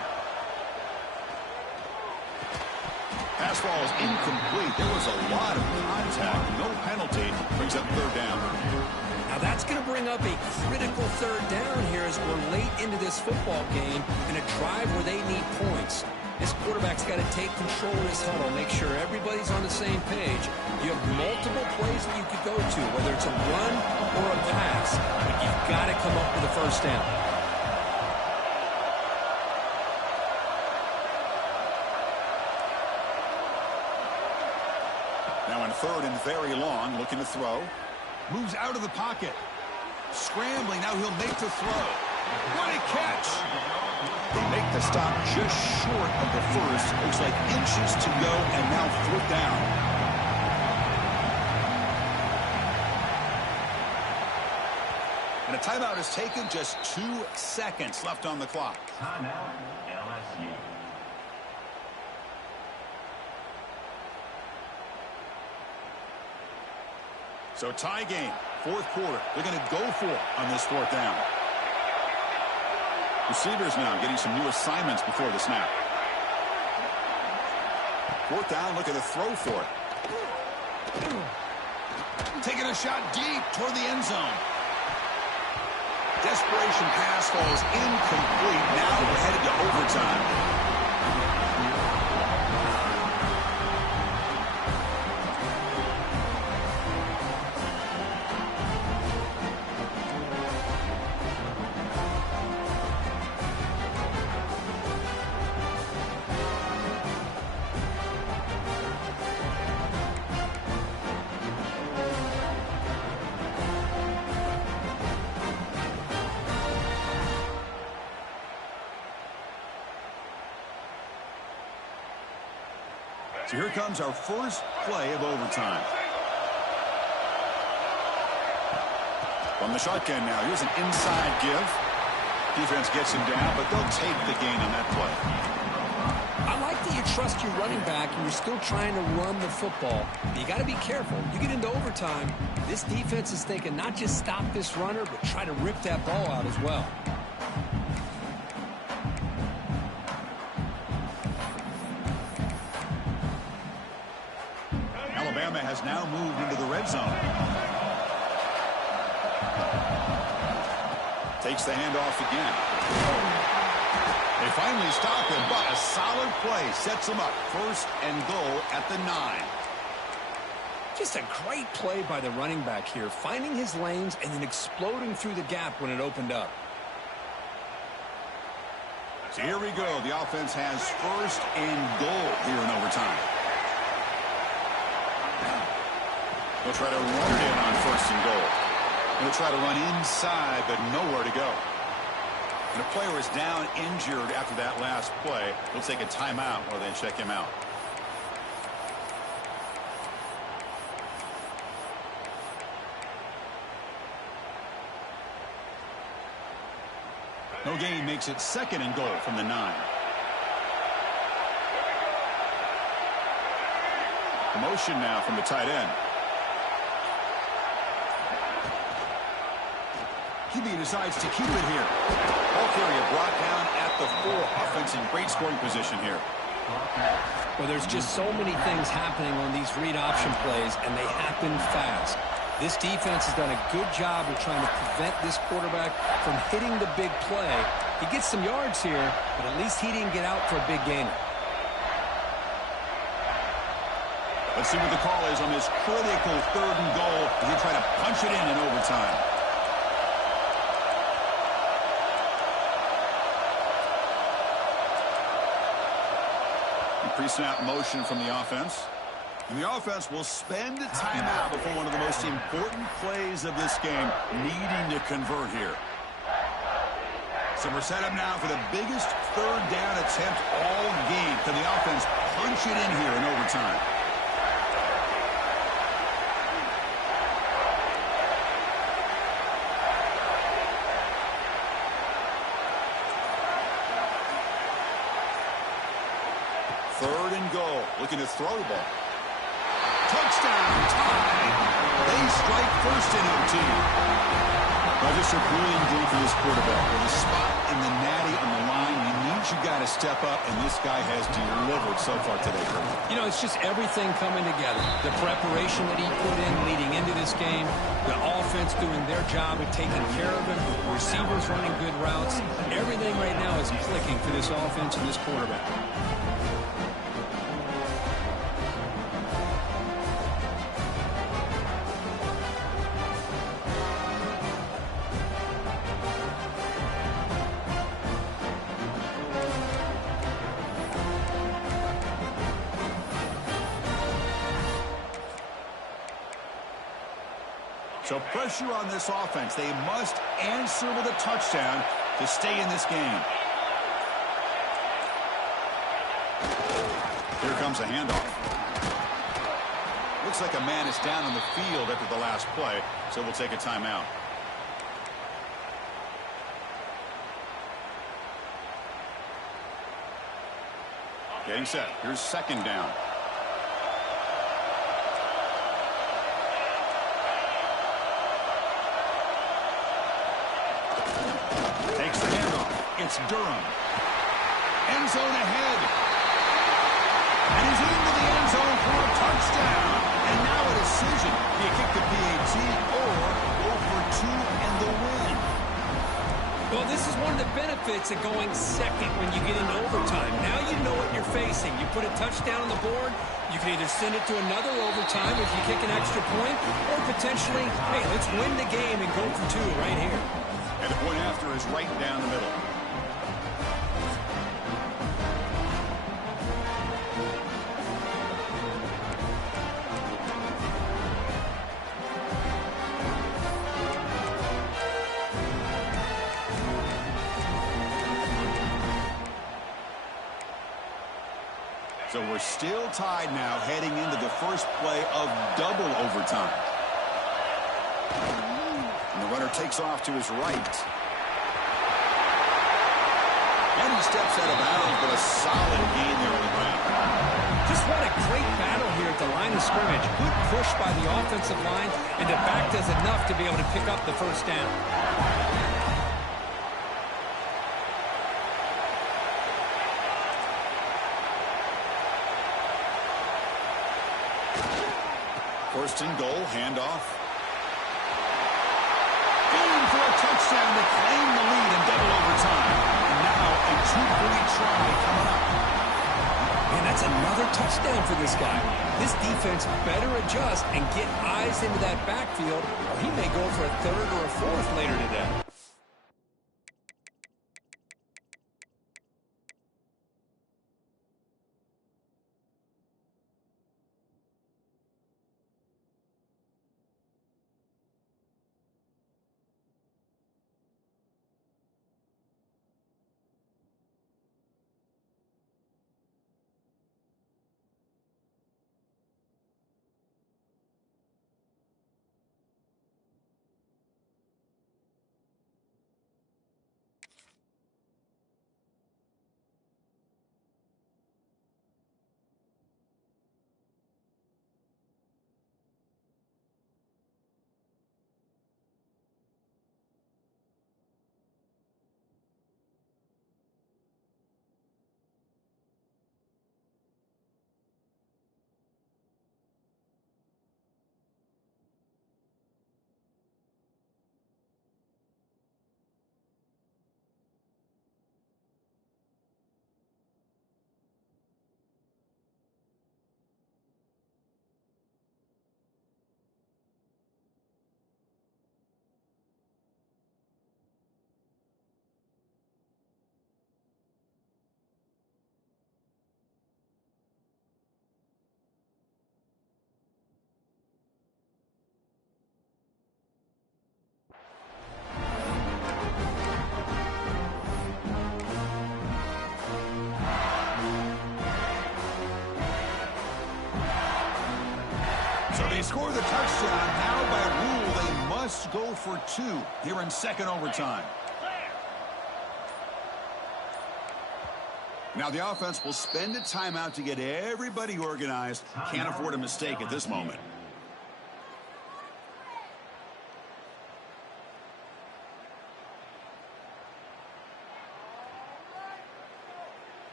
Pass ball is incomplete. There was a lot of contact. No penalty. Brings up third down. Now that's going to bring up a critical third down here as we're late into this football game in a drive where they need points. This quarterback's got to take control of this huddle, make sure everybody's on the same page. You have multiple plays that you could go to, whether it's a run or a pass, but you've got to come up with a first down. Now in third and very long, looking to throw. Moves out of the pocket. Scrambling, now he'll make the throw. What a catch! They make the stop just short of the first. Looks like inches to go, and now fourth down. And a timeout is taken, just 2 seconds left on the clock. Timeout, LSU. So tie game, fourth quarter. They're going to go for it on this fourth down. Receivers now getting some new assignments before the snap. Fourth down, looking to throw for it. Taking a shot deep toward the end zone. Desperation pass falls incomplete. Now we're headed to overtime. So here comes our first play of overtime. From the shotgun now, here's an inside give. Defense gets him down, but they'll take the gain on that play. I like that you trust your running back and you're still trying to run the football. You got to be careful. You get into overtime, this defense is thinking not just stop this runner, but try to rip that ball out as well. Alabama has now moved into the red zone. Takes the handoff again. They finally stop him, but a solid play sets him up. First and goal at the 9. Just a great play by the running back here, finding his lanes and then exploding through the gap when it opened up. So here we go. The offense has first and goal here in overtime. They'll try to run it in on first and goal. They'll try to run inside, but nowhere to go. And the player is down injured after that last play. They'll take a timeout or they check him out. No gain makes it second and goal from the 9. Motion now from the tight end. QB decides to keep it here. Ball carrier brought down at the 4. Offense in great scoring position here. Well, there's just so many things happening on these read option plays, and they happen fast. This defense has done a good job of trying to prevent this quarterback from hitting the big play. He gets some yards here, but at least he didn't get out for a big gainer. Let's see what the call is on this critical 3rd and goal as they try to punch it in overtime. Pre-snap motion from the offense. And the offense will spend a timeout before one of the most important plays of this game, needing to convert here. So we're set up now for the biggest 3rd down attempt all game. Can the offense punch it in here in overtime? Third and goal. Looking to throw the ball. Touchdown. Tie. They strike first in OT. Well, just a brilliant game for this quarterback. With a spot in the natty on the line, he needs you got to step up, and this guy has delivered so far today. You know, it's just everything coming together. The preparation that he put in leading into this game, the offense doing their job of taking care of him, receivers running good routes. Everything right now is clicking for this offense and this quarterback. So pressure on this offense. They must answer with a touchdown to stay in this game. Here comes a handoff. Looks like a man is down on the field after the last play, so we'll take a timeout. Getting set. Here's 2nd down. Takes the handoff. It's Durham. End zone ahead. And he's into the end zone for a touchdown. And now a decision. Do you kick the PAT or go for 2 and the win? Well, this is one of the benefits of going second when you get into overtime. Now you know what you're facing. You put a touchdown on the board, you can either send it to another overtime if you kick an extra point, or potentially, hey, let's win the game and go for 2 right here. And the point after is right down the middle. So we're still tied now heading into the first play of double overtime. And the runner takes off to his right. And he steps out of bounds, but a solid gain there on the ground. Just what a great battle here at the line of scrimmage. Good push by the offensive line, and the back does enough to be able to pick up the first down. First and goal, handoff. Going for a touchdown to claim the lead in double overtime. And now a 2-point try coming up. And that's another touchdown for this guy. This defense better adjust and get eyes into that backfield, or he may go for a 3rd or a 4th later today. So they score the touchdown. Now by rule, they must go for 2 here in second overtime. Now the offense will spend a timeout to get everybody organized. Can't afford a mistake at this moment.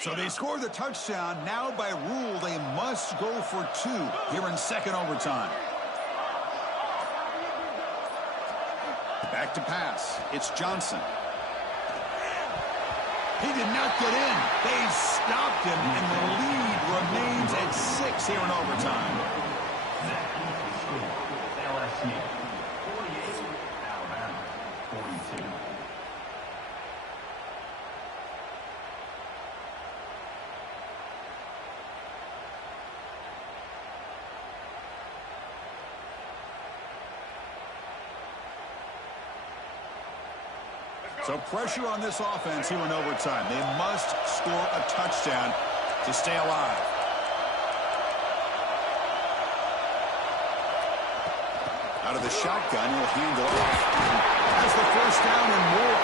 So they score the touchdown. Now by rule, they must go for 2 here in second overtime. Back to pass. It's Johnson. He did not get in. They stopped him, and the lead remains at 6 here in overtime. LSU 48, Alabama 42. So pressure on this offense here in overtime. They must score a touchdown to stay alive. Out of the shotgun, he'll hand it off. That's the first down and more.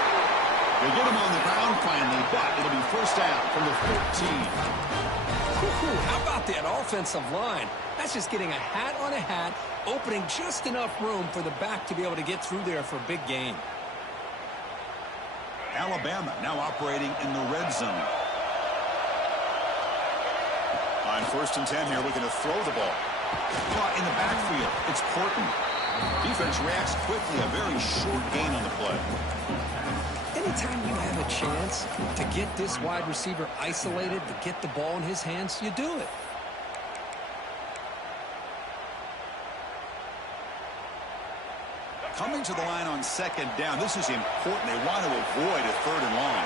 They get him on the ground finally, but it'll be first down from the 14. How about that offensive line? That's just getting a hat on a hat, opening just enough room for the back to be able to get through there for a big gain. Alabama now operating in the red zone. On first and 10 here, looking to throw the ball. Caught in the backfield. It's Portman. Defense reacts quickly. A very short gain on the play. Anytime you have a chance to get this wide receiver isolated, to get the ball in his hands, you do it. Coming to the line on second down. This is important. They want to avoid a third and long.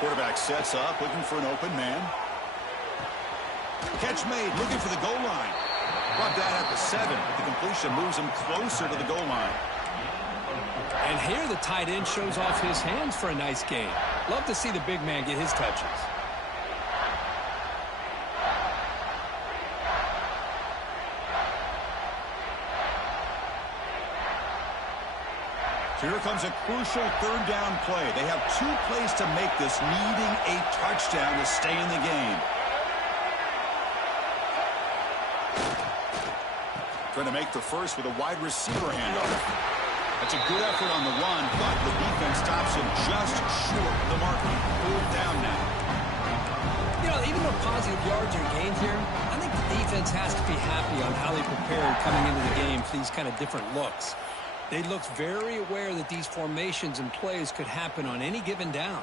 Quarterback sets up, looking for an open man. Catch made, looking for the goal line. Brought down at the 7, but the completion moves him closer to the goal line. And here the tight end shows off his hands for a nice gain. Love to see the big man get his touches. Here comes a crucial third down play. They have 2 plays to make this, needing a touchdown to stay in the game. Trying to make the first with a wide receiver handoff. That's a good effort on the run, but the defense stops him just short of the marker. 4th down now. You know, even though positive yards are gained here, I think the defense has to be happy on how they prepared coming into the game for these kind of different looks. They looked very aware that these formations and plays could happen on any given down.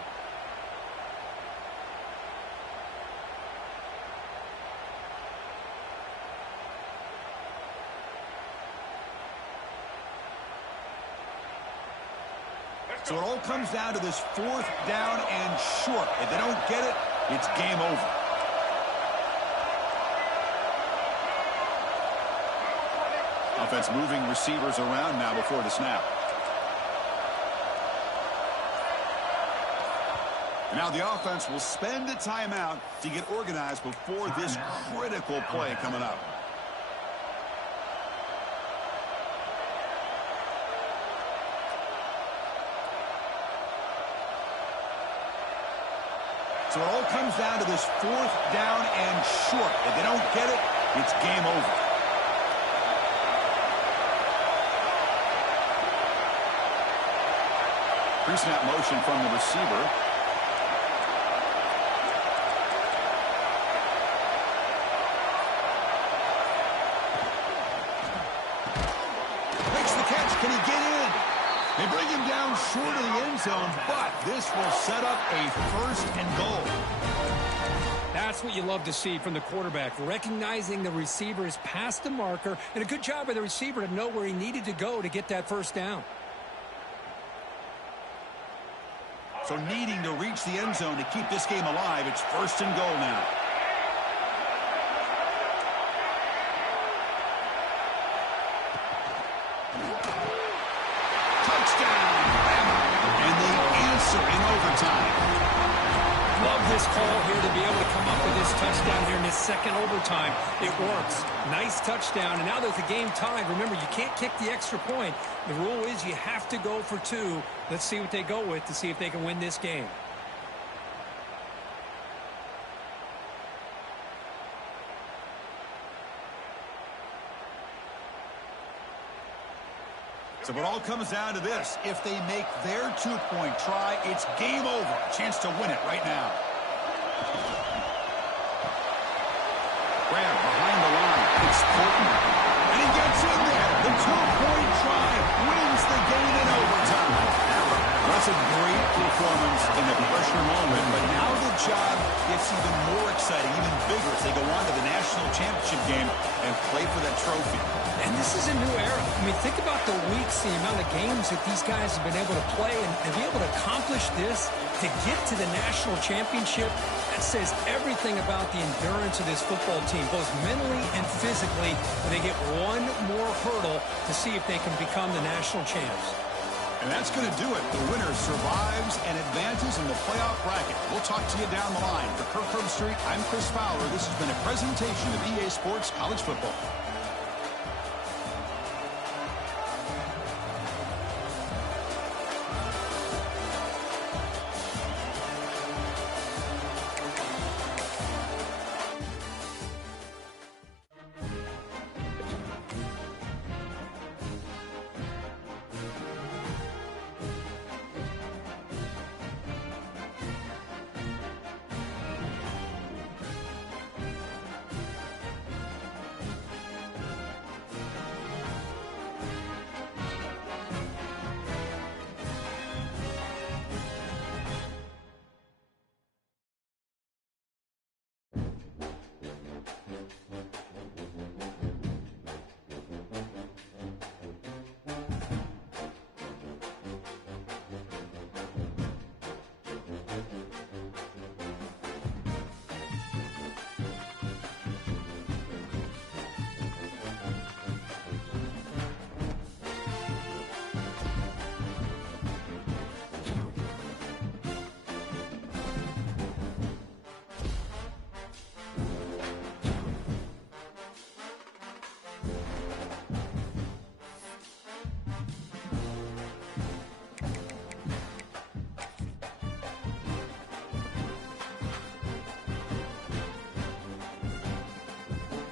So it all comes down to this 4th down and short. If they don't get it, it's game over. Offense moving receivers around now before the snap. And now the offense will spend a timeout to get organized before this critical play coming up. So it all comes down to this 4th down and short. If they don't get it, it's game over. Pre-snap motion from the receiver. Makes the catch. Can he get in? They bring him down short of the end zone, but this will set up a 1st and goal. That's what you love to see from the quarterback, recognizing the receiver is past the marker, and a good job by the receiver to know where he needed to go to get that first down. So needing to reach the end zone to keep this game alive, it's 1st and goal now. Touchdown! And they answer in overtime. Love this call here to be able to come up with this touchdown here in this second overtime. It works. Nice touchdown, and now that the game tied, remember, you can't kick the extra point. The rule is you have to go for 2. Let's see what they go with to see if they can win this game. So it all comes down to this. If they make their 2-point try, it's game over. Chance to win it right now. Grab behind the line. It's Portman. And he gets in there. The 2-point try wins the game in overtime. That's a great performance in the pressure moment, but now the job gets even more exciting, even bigger as they go on to the national championship game and play for that trophy. And this is a new era. I mean, think about the weeks, the amount of games that these guys have been able to play, and be able to accomplish this, to get to the national championship, that says everything about the endurance of this football team, both mentally and physically, when they get one more hurdle to see if they can become the national champs. And that's going to do it. The winner survives and advances in the playoff bracket. We'll talk to you down the line. For Kirk Herbstreit, I'm Chris Fowler. This has been a presentation of EA Sports College Football.